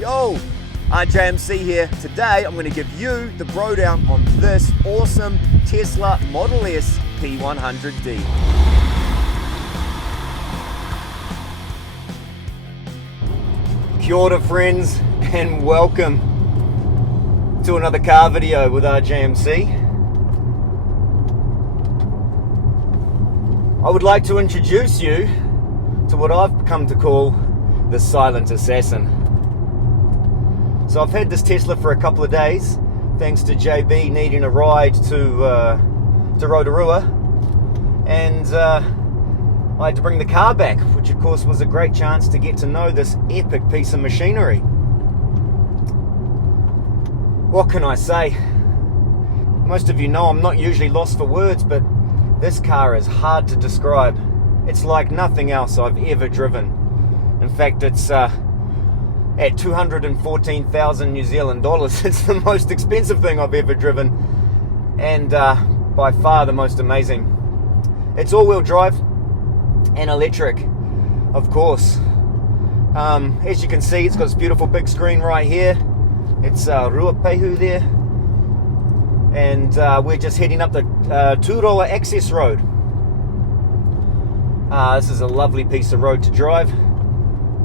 Yo, RJMC here. Today I'm going to give you the bro down on this awesome Tesla Model S P100D. Kia ora friends, and welcome to another car video with RJMC. I would like to introduce you to what I've come to call the silent assassin. So I've had this Tesla for a couple of days, thanks to JB needing a ride to Rotorua, and I had to bring the car back, which of course was a great chance to get to know this epic piece of machinery. What can I say? Most of you know I'm not usually lost for words, but this car is hard to describe. It's like nothing else I've ever driven. In fact, it's at 214,000 New Zealand dollars. It's the most expensive thing I've ever driven, and by far the most amazing. It's all-wheel drive and electric, of course. As you can see, it's got this beautiful big screen right here. It's Ruapehu there, and we're just heading up the Turoa access road. This is a lovely piece of road to drive,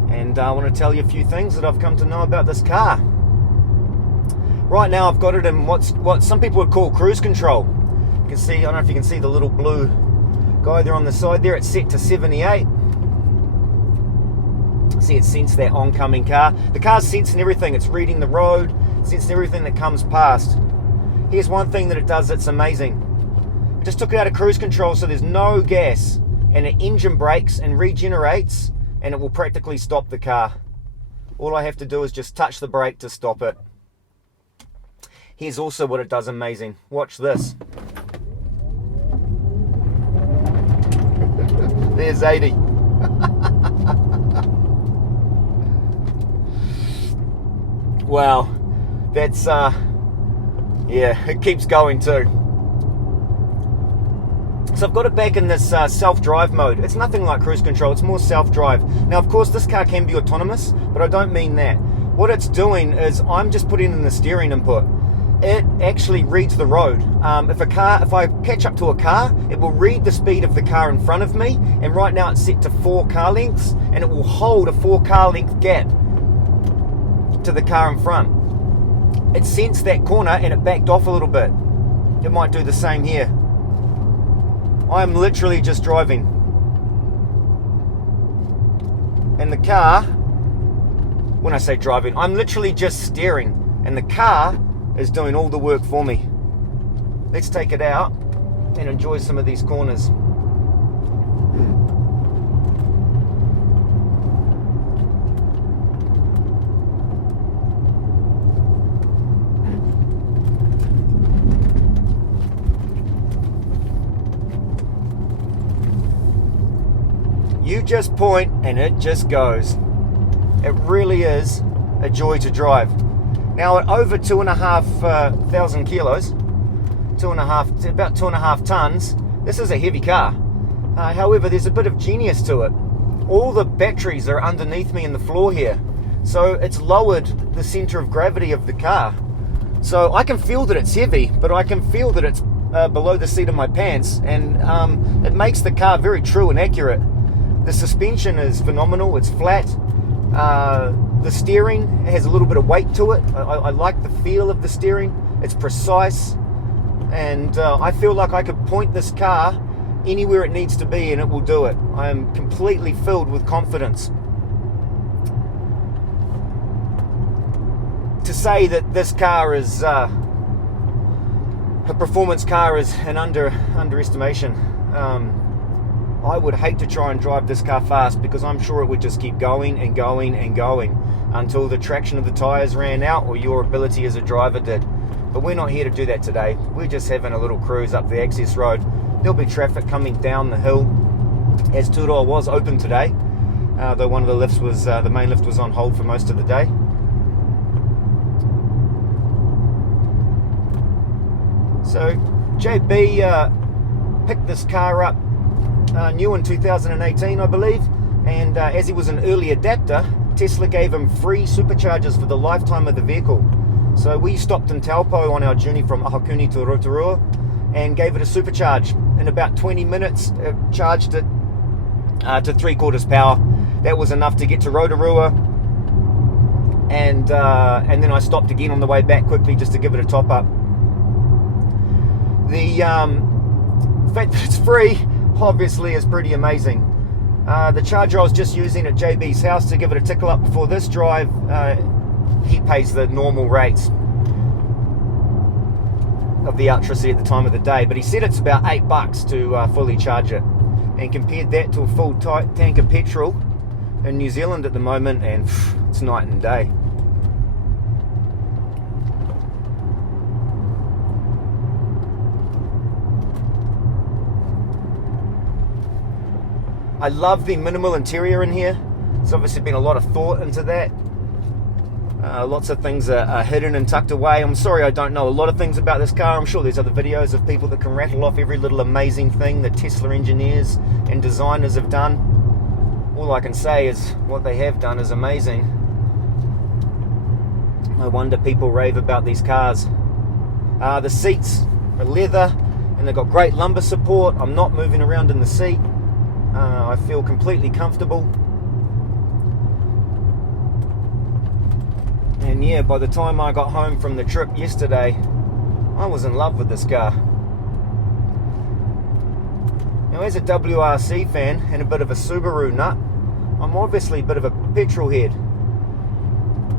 and I want to tell you a few things that I've come to know about this car. Right now I've got it in what some people would call cruise control. You can see, I don't know if you can see the little blue guy there on the side there. It's set to 78. See, it sensed that oncoming car. The car's sensing everything. It's reading the road, sensing everything that comes past. Here's one thing that it does that's amazing. I just took it out of cruise control, so there's no gas, and it engine brakes and regenerates, and it will practically stop the car. All I have to do is just touch the brake to stop it. Here's also what it does amazing. Watch this. There's 80. Wow, that's yeah, it keeps going too. So I've got it back in this self-drive mode. It's nothing like cruise control, it's more self-drive. Now of course this car can be autonomous, but I don't mean that. What it's doing is I'm just putting in the steering input. It actually reads the road. If I catch up to a car, it will read the speed of the car in front of me, and right now it's set to 4 car lengths, and it will hold a 4 car length gap to the car in front. It sensed that corner and it backed off a little bit. It might do the same here. I'm literally just driving, and the car, when I say driving, I'm literally just steering, and the car is doing all the work for me. Let's take it out and enjoy some of these corners. You just point and it just goes. It really is a joy to drive. Now at over 2,500 kilos, about 2.5 tons, this is a heavy car. However, there's a bit of genius to it. All the batteries are underneath me in the floor here, so it's lowered the center of gravity of the car. So I can feel that it's heavy, but I can feel that it's below the seat of my pants, and it makes the car very true and accurate. The suspension is phenomenal, it's flat. The steering has a little bit of weight to it. I like the feel of the steering. It's precise, and I feel like I could point this car anywhere it needs to be and it will do it. I am completely filled with confidence. To say that this car is a performance car is an underestimation. I would hate to try and drive this car fast, because I'm sure it would just keep going and going and going until the traction of the tyres ran out or your ability as a driver did. But we're not here to do that today. We're just having a little cruise up the access road. There'll be traffic coming down the hill, as Turoa was open today, though one of the lifts was, the main lift was on hold for most of the day. So JB picked this car up new in 2018, I believe, and as he was an early adapter, Tesla gave him free superchargers for the lifetime of the vehicle. So we stopped in Taupo on our journey from Ahakuni to Rotorua and gave it a supercharge. In about 20 minutes, it charged it to 3/4 power. That was enough to get to Rotorua. And then I stopped again on the way back quickly just to give it a top up. The fact that it's free obviously is pretty amazing. The charger I was just using at JB's house to give it a tickle up before this drive, he pays the normal rates of the electricity at the time of the day, but he said it's about $8 to fully charge it, and compared that to a full tank of petrol in New Zealand at the moment, and it's night and day. I love the minimal interior in here. There's obviously been a lot of thought into that. Lots of things are hidden and tucked away. I'm sorry I don't know a lot of things about this car. I'm sure there's other videos of people that can rattle off every little amazing thing that Tesla engineers and designers have done. All I can say is what they have done is amazing. No wonder people rave about these cars. The seats are leather and they've got great lumbar support. I'm not moving around in the seat. I feel completely comfortable. And yeah, by the time I got home from the trip yesterday, I was in love with this car. Now, as a WRC fan and a bit of a Subaru nut, I'm obviously a bit of a petrol head.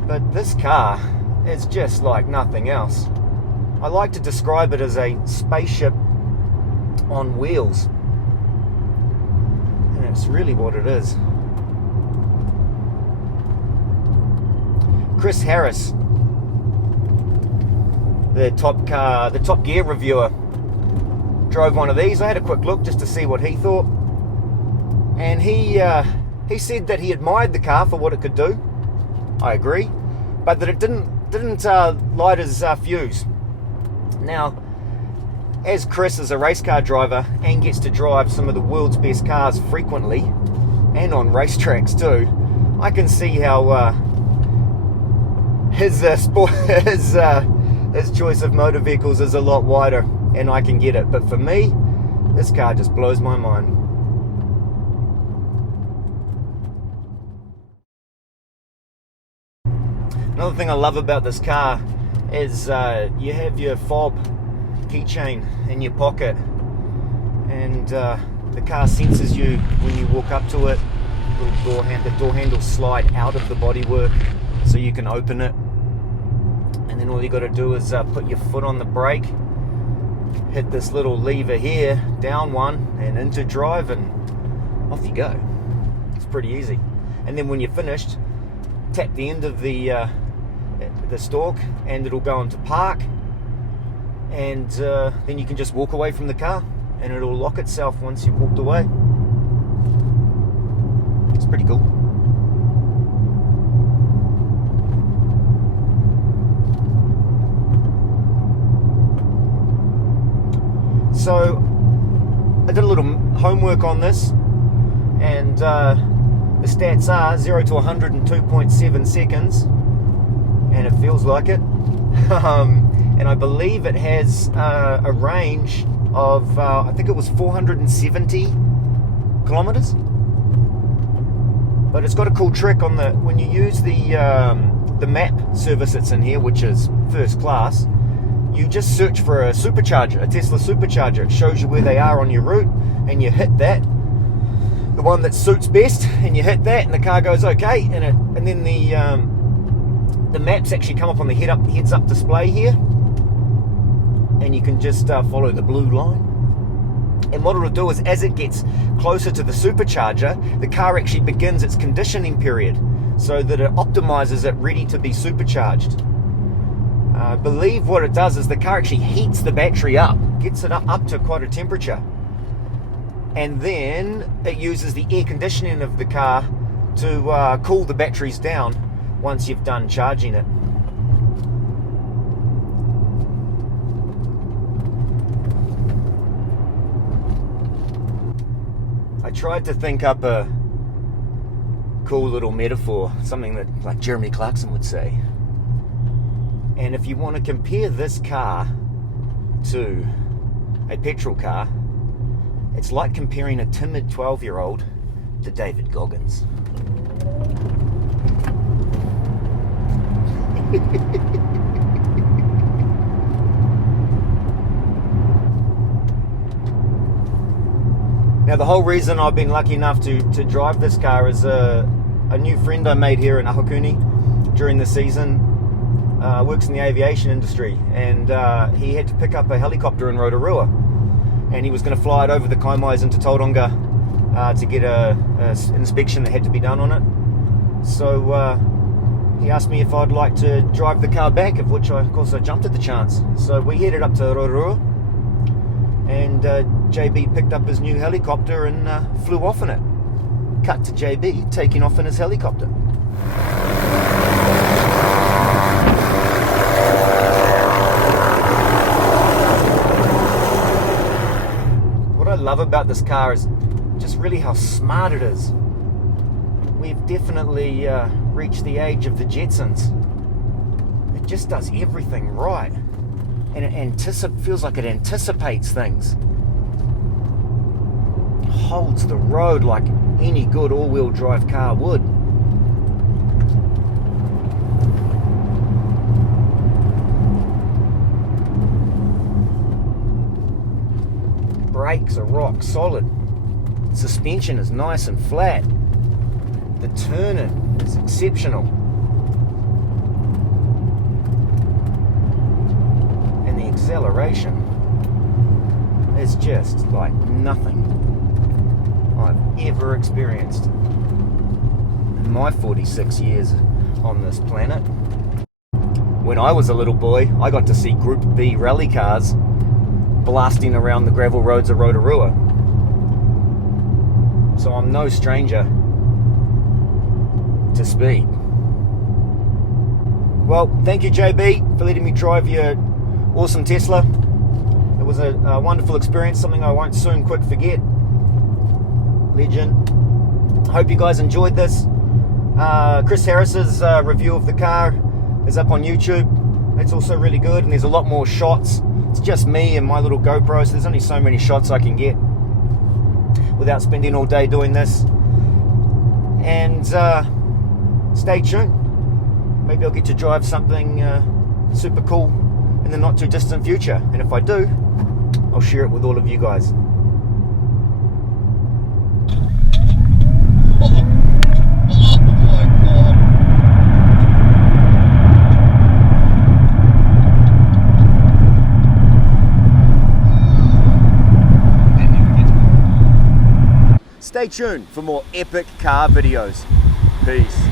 But this car is just like nothing else. I like to describe it as a spaceship on wheels. And it's really what it is. Chris Harris, the Top Gear reviewer, drove one of these. I had a quick look just to see what he thought, and he said that he admired the car for what it could do. I agree, but that it didn't light his fuse. Now, as Chris is a race car driver and gets to drive some of the world's best cars frequently and on racetracks too, I can see how his choice of motor vehicles is a lot wider, and I can get it. But for me, this car just blows my mind. Another thing I love about this car is you have your fob keychain in your pocket, and the car senses you when you walk up to it. The door handles slide out of the bodywork so you can open it, and then all you got to do is put your foot on the brake, hit this little lever here, down one and into drive, and off you go. It's pretty easy. And then when you're finished, tap the end of the stalk and it'll go into park, and then you can just walk away from the car and it'll lock itself once you've walked away. It's pretty cool. So I did a little homework on this, and the stats are 0 to 100 in 2.7 seconds, and it feels like it. And I believe it has a range of I think it was 470 kilometers. But it's got a cool trick on when you use the map service that's in here, which is first class. You just search for a supercharger, a Tesla supercharger. It shows you where they are on your route, and you hit that, the one that suits best, and you hit that, and the car goes okay, and then the maps actually come up on the heads up display here, and you can just follow the blue line. And what it'll do is, as it gets closer to the supercharger, the car actually begins its conditioning period, so that it optimizes it ready to be supercharged. I believe what it does is the car actually heats the battery up, gets it up to quite a temperature, and then it uses the air conditioning of the car to cool the batteries down once you've done charging it. I tried to think up a cool little metaphor, something that like Jeremy Clarkson would say. And if you want to compare this car to a petrol car, it's like comparing a timid 12-year-old to David Goggins. Now, the whole reason I've been lucky enough to drive this car is a new friend I made here in Ahakuni during the season. Works in the aviation industry, and he had to pick up a helicopter in Rotorua, and he was going to fly it over the Kaimais into Tauranga to get an inspection that had to be done on it. So he asked me if I'd like to drive the car back, of which of course I jumped at the chance. So we headed up to Rotorua, and JB picked up his new helicopter and flew off in it. Cut to JB taking off in his helicopter. What I love about this car is just really how smart it is. We've definitely reached the age of the Jetsons. It just does everything right, and it feels like it anticipates things. Holds the road like any good all-wheel drive car would. Brakes are rock solid. Suspension is nice and flat. The turning is exceptional. And the acceleration is just like nothing I've ever experienced in my 46 years on this planet. When I was a little boy, I got to see Group B rally cars blasting around the gravel roads of Rotorua. So I'm no stranger to speed. Well, thank you, JB, for letting me drive your awesome Tesla. It was a wonderful experience, something I won't soon quick forget. Legend. Hope you guys enjoyed this. Chris Harris's review of the car is up on YouTube. It's also really good, and there's a lot more shots. It's just me and my little GoPro, so there's only so many shots I can get without spending all day doing this. And stay tuned. Maybe I'll get to drive something super cool in the not too distant future, and if I do, I'll share it with all of you guys. Stay tuned for more epic car videos. Peace.